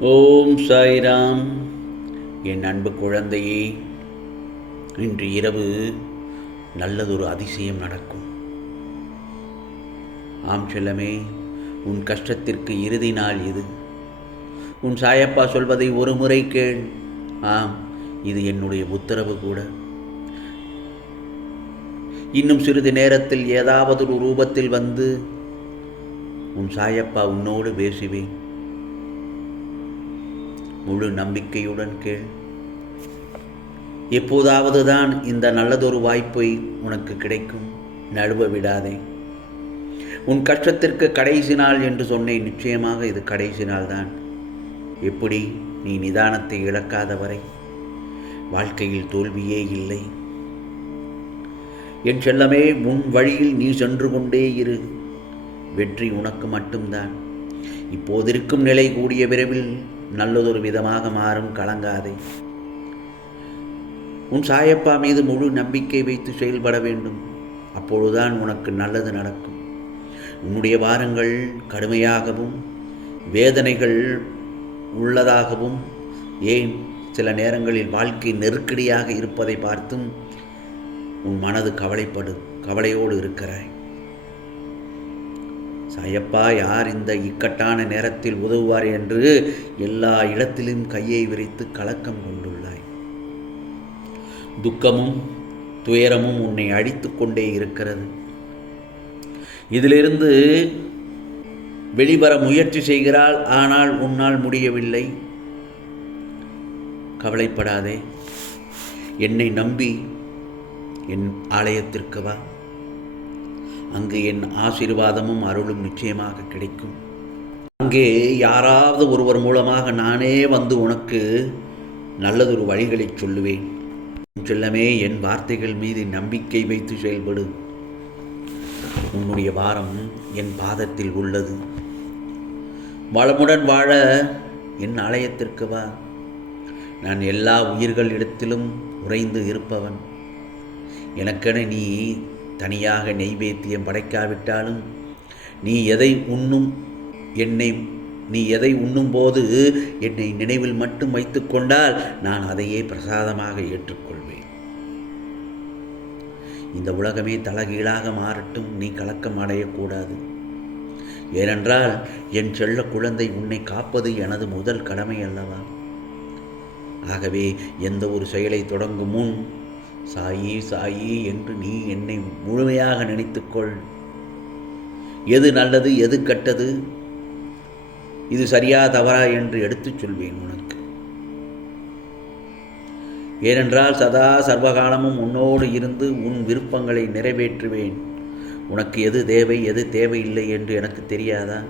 ஓம் சாய்ராம். என் அன்பு குழந்தையே இன்று இரவு நல்லதொரு அதிசயம் நடக்கும். ஆம் செல்லமே உன் கஷ்டத்திற்கு இறுதி நாள் இது. உன் சாயப்பா சொல்வதை ஒரு முறை கேள். ஆம் இது என்னுடைய உத்தரவு கூட. இன்னும் சிறிது நேரத்தில் ஏதாவது ஒரு ரூபத்தில் வந்து உன் சாயப்பா உன்னோடு பேசுவேன். முழு நம்பிக்கையுடன் கேள். எப்போதாவது தான் இந்த நல்லதொரு வாய்ப்பை உனக்கு கிடைக்கும். நழுவ விடாதே. உன் கஷ்டத்திற்கு கடைசி நாள் என்று சொன்னேன். நிச்சயமாக இது கடைசி நாள் தான் எப்படி? நீ நிதானத்தை இழக்காத வரை. வாழ்க்கையில் தோல்வியே இல்லை. என் செல்லமே உன் வழியில் நீ சென்று கொண்டே இரு. வெற்றி உனக்கு மட்டும்தான். இப்போதிருக்கும் நிலை கூடிய விரைவில் நல்லதொரு விதமாக மாறும் கலங்காதே. உன் சாயப்பா மீது முழு நம்பிக்கை வைத்து செயல்பட வேண்டும். அப்பொழுதுதான் உனக்கு நல்லது நடக்கும். உன்னுடைய வாரங்கள் கடுமையாகவும் வேதனைகள் உள்ளதாகவும் ஏன் சில நேரங்களில் வாழ்க்கை நெருக்கடியாக இருப்பதை பார்த்தும் உன் மனது கவலைப்படு கவலையோடு இருக்கிறாய். சாயப்பா யார் இந்த இக்கட்டான நேரத்தில் உதவுவார் என்று எல்லா இடத்திலும் கையை விரித்து கலக்கம் கொண்டுள்ளாய். துக்கமும் துயரமும் உன்னை அடித்து கொண்டே இருக்கிறது. இதிலிருந்து வெளிவர முயற்சி செய்கிறாள் ஆனால் உன்னால் முடியவில்லை. கவலைப்படாதே. என்னை நம்பி என் ஆலயத்திற்கு வா. அங்கு என் ஆசீர்வாதமும் அருளும் நிச்சயமாக கிடைக்கும். அங்கே யாராவது ஒருவர் மூலமாக நானே வந்து உனக்கு நல்லதொரு வழிகளை சொல்லுவேன். செல்லமே என் வார்த்தைகள் மீது நம்பிக்கை வைத்து செயல்படு. உன்னுடைய வாரம் என் பாதத்தில் உள்ளது. வளமுடன் வாழ என் ஆலயத்திற்கு வா. நான் எல்லா உயிர்களிடத்திலும் உறைந்து இருப்பவன். எனக்கென நீ தனியாக நெய்வேத்தியம் படைக்காவிட்டாலும் நீ எதை உண்ணும் என்னை நீ எதை உண்ணும்போது என்னை நினைவில் மட்டும் வைத்துக்கொண்டால் நான் அதையே பிரசாதமாக ஏற்றுக்கொள்வேன். இந்த உலகமே தலகீழாக மாறட்டும் நீ கலக்கம் அடையக்கூடாது. ஏனென்றால் என் செல்ல குழந்தை உன்னை காப்பது எனது முதல் கடமை அல்லவா? ஆகவே எந்த ஒரு செயலை தொடங்கும் முன் சாயி சாயி என்று நீ என்னை முழுமையாக நினைத்துக்கொள். எது நல்லது எது கெட்டது? இது சரியா தவறா என்று எடுத்துச் சொல்வேன் உனக்கு. ஏனென்றால் சதா சர்வகாலமும் உன்னோடு இருந்து உன் விருப்பங்களை நிறைவேற்றுவேன். உனக்கு எது தேவை எது தேவையில்லை என்று எனக்கு தெரியாதா?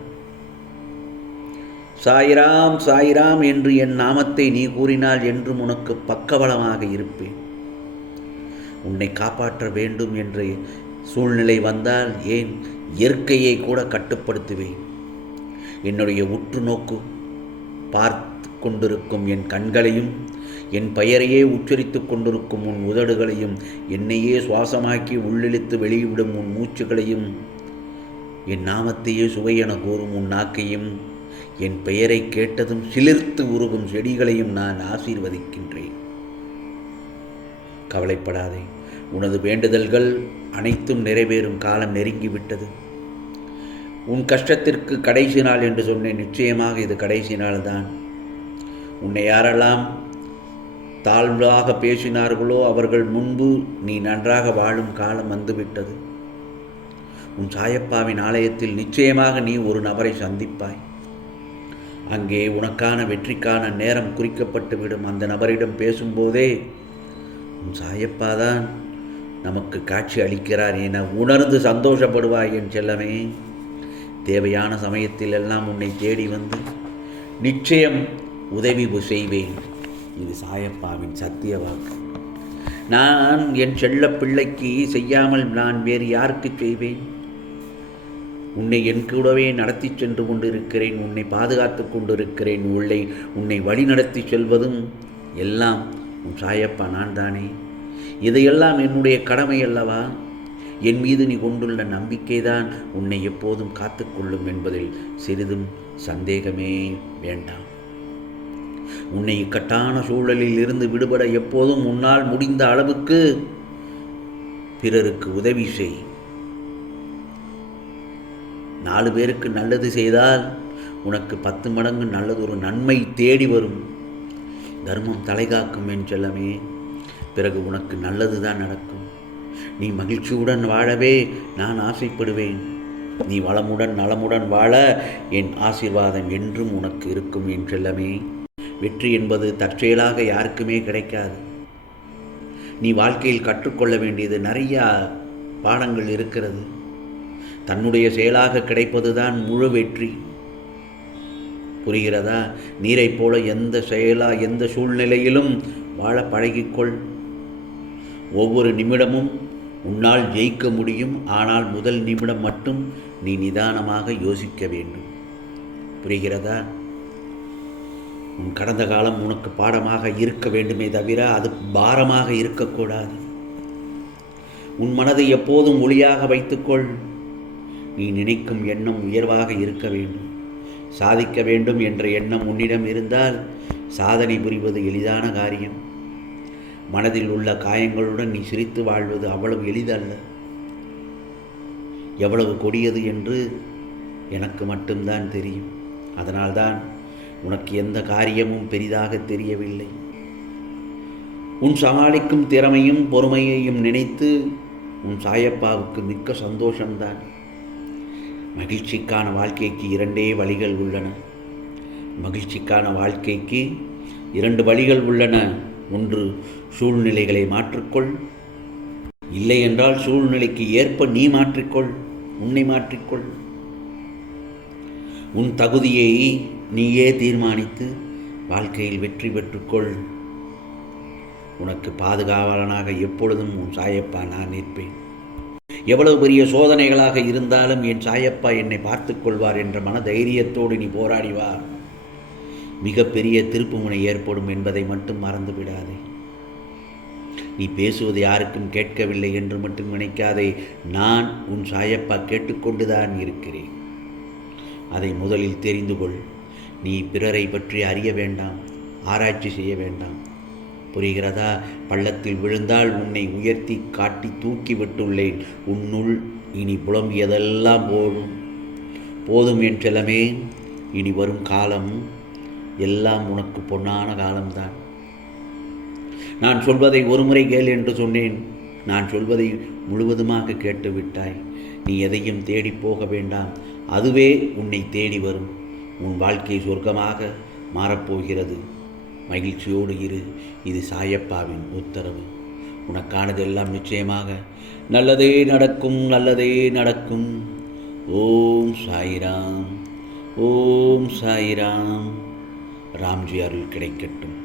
சாயிராம் சாயிராம் என்று என் நாமத்தை நீ கூறினால் என்றும் உனக்கு பக்கபலமாக இருப்பேன். உன்னை காப்பாற்ற வேண்டும் என்ற சூழ்நிலை வந்தால் ஏன் இயற்கையை கூட கட்டுப்படுத்துவேன்? என்னுடைய உற்று நோக்கு பார்த்து கொண்டிருக்கும் என் கண்களையும் என் பெயரையே உச்சரித்து கொண்டிருக்கும் உன் உதடுகளையும் என்னையே சுவாசமாக்கி உள்ளிழுத்து வெளியிடும் உன் மூச்சுகளையும் என் நாமத்தையே சுவையென கூறும் உன் நாக்கையும் என் பெயரை கேட்டதும் சிலிர்த்து உருகும் செடிகளையும் நான் ஆசீர்வதிக்கின்றேன். கவலைப்படாதே. உனது வேண்டுதல்கள் அனைத்தும் நிறைவேறும் காலம் நெருங்கிவிட்டது. உன் கஷ்டத்திற்கு கடைசி நாள் என்று சொன்னேன். நிச்சயமாக இது கடைசி நாள் தான் உன்னை யாரெல்லாம் தாழ்வாக பேசினார்களோ அவர்கள் முன்பு நீ நன்றாக வாழும் காலம் வந்துவிட்டது. உன் சாயப்பாவின் ஆலயத்தில் நிச்சயமாக நீ ஒரு நபரை சந்திப்பாய். அங்கே உனக்கான வெற்றிக்கான நேரம் குறிக்கப்பட்டுவிடும். அந்த நபரிடம் பேசும்போதே சாயப்பா தான் நமக்கு காட்சி அளிக்கிறார் என உணர்ந்து சந்தோஷப்படுவாய் என் செல்லமே. தேவையான சமயத்தில் எல்லாம் உன்னை தேடி வந்து நிச்சயம் உதவி செய்வேன். இது சாயப்பாவின் சத்திய வாக்கு. நான் என் செல்ல பிள்ளைக்கு செய்யாமல் நான் வேறு யாருக்கு செய்வேன்? உன்னை என் கூடவே நடத்தி சென்று கொண்டிருக்கிறேன் உன்னை பாதுகாத்து கொண்டிருக்கிறேன் உள்ளே உன்னை வழி நடத்தி செல்வதும் எல்லாம் உன் சாயப்பா நான் தானே? இதையெல்லாம் என்னுடைய கடமை அல்லவா? என் மீது நீ கொண்டுள்ள நம்பிக்கைதான் உன்னை எப்போதும் காத்துக்கொள்ளும் என்பதில் சிறிதும் சந்தேகமே வேண்டாம். உன்னை இக்கட்டான சூழலில் இருந்து விடுபட எப்போதும் உன்னால் முடிந்த அளவுக்கு பிறருக்கு உதவி செய். நாலு பேருக்கு நல்லது செய்தால் உனக்கு பத்து மடங்கு நல்லதொரு நன்மை தேடி வரும். தர்மம் தலைகாக்கும் என் செல்லமே பிறகு உனக்கு நல்லது தான் நடக்கும். நீ மகிழ்ச்சியுடன் வாழவே நான் ஆசைப்படுவேன். நீ வளமுடன் நலமுடன் வாழ என் ஆசீர்வாதம் என்றும் உனக்கு இருக்கும் என் செல்லமே. வெற்றி என்பது தற்செயலாக யாருக்குமே கிடைக்காது. நீ வாழ்க்கையில் கற்றுக்கொள்ள வேண்டியது நிறையா பாடங்கள் இருக்கிறது. தன்னுடைய செயலாக கிடைப்பதுதான் முழு வெற்றி. புரிகிறதா? நீரைப் போல எந்த செயலா எந்த சூழ்நிலையிலும் வாழ பழகிக்கொள். ஒவ்வொரு நிமிடமும் உன்னால் ஜெயிக்க முடியும். ஆனால் முதல் நிமிடம் மட்டும் நீ நிதானமாக யோசிக்க வேண்டும். புரிகிறதா? உன் கடந்த காலம் உனக்கு பாடமாக இருக்க வேண்டுமே தவிர அது பாரமாக இருக்கக்கூடாது. உன் மனதை எப்போதும் ஒளியாக வைத்துக்கொள். நீ நினைக்கும் எண்ணம் உயர்வாக இருக்க வேண்டும். சாதிக்க வேண்டும் என்ற எண்ணம் உன்னிடம் இருந்தால் சாதனை புரிவது எளிதான காரியம். மனதில் உள்ள காயங்களுடன் நீ சிரித்து வாழ்வது அவ்வளவு எளிதல்ல. எவ்வளவு கொடியது என்று எனக்கு மட்டும்தான் தெரியும். அதனால்தான் உனக்கு எந்த காரியமும் பெரிதாக தெரியவில்லை. உன் சமாளிக்கும் திறமையும் பொறுமையையும் நினைத்து உன் சாயப்பாவுக்கு மிக்க சந்தோஷம்தான். மகிழ்ச்சிக்கான வாழ்க்கைக்கு இரண்டே வழிகள் உள்ளன. மகிழ்ச்சிக்கான வாழ்க்கைக்கு இரண்டு வழிகள் உள்ளன. ஒன்று சூழ்நிலைகளை மாற்றிக்கொள். இல்லை என்றால் சூழ்நிலைக்கு ஏற்ப நீ மாற்றிக்கொள் உன்னை மாற்றிக்கொள். உன் தகுதியை நீயே தீர்மானித்து வாழ்க்கையில் வெற்றி பெற்றுக்கொள். உனக்கு பாதுகாவலனாக எப்பொழுதும் உன் சாயப்பா நான் நிற்பேன். எவ்வளவு பெரிய சோதனைகளாக இருந்தாலும் என் சாயப்பா என்னை பார்த்து கொள்வார் என்ற மன தைரியத்தோடு நீ போராடி வா. மிகப்பெரிய திருப்புமுனை ஏற்படும் என்பதை மட்டும் மறந்து விடாதே நீ பேசுவது யாருக்கும் கேட்கவில்லை என்று மட்டும் நினைக்காதே. நான் உன் சாயப்பா கேட்டுக்கொண்டுதான் இருக்கிறேன். அதை முதலில் தெரிந்து கொள். நீ பிறரை பற்றி அறிய வேண்டாம். ஆராய்ச்சி செய்ய வேண்டாம். புரிகிறதா? பள்ளத்தில் விழுந்தால் உன்னை உயர்த்தி காட்டி தூக்கி விட்டுள்ளேன். உன்னுள் இனி புலம்பியதெல்லாம் போதும். போதும் என் செல்லமே இனி வரும் காலம் எல்லாம் உனக்கு பொன்னான காலம்தான். நான் சொல்வதை ஒருமுறை கேள் என்று சொன்னேன். நான் சொல்வதை முழுவதுமாக கேட்டு விட்டாய். நீ எதையும் தேடி போக வேண்டாம். அதுவே உன்னை தேடி வரும். உன் வாழ்க்கை சொர்க்கமாக மாறப்போகிறது மகிழ்ச்சியோடு இரு. இது சாயப்பாவின் உத்தரவு. உனக்கானதெல்லாம் நிச்சயமாக நல்லதே நடக்கும் நல்லதே நடக்கும். ஓம் சாயிராம். ஓம் சாயிராம். ராம்ஜி அருள் கிடைக்கட்டும்.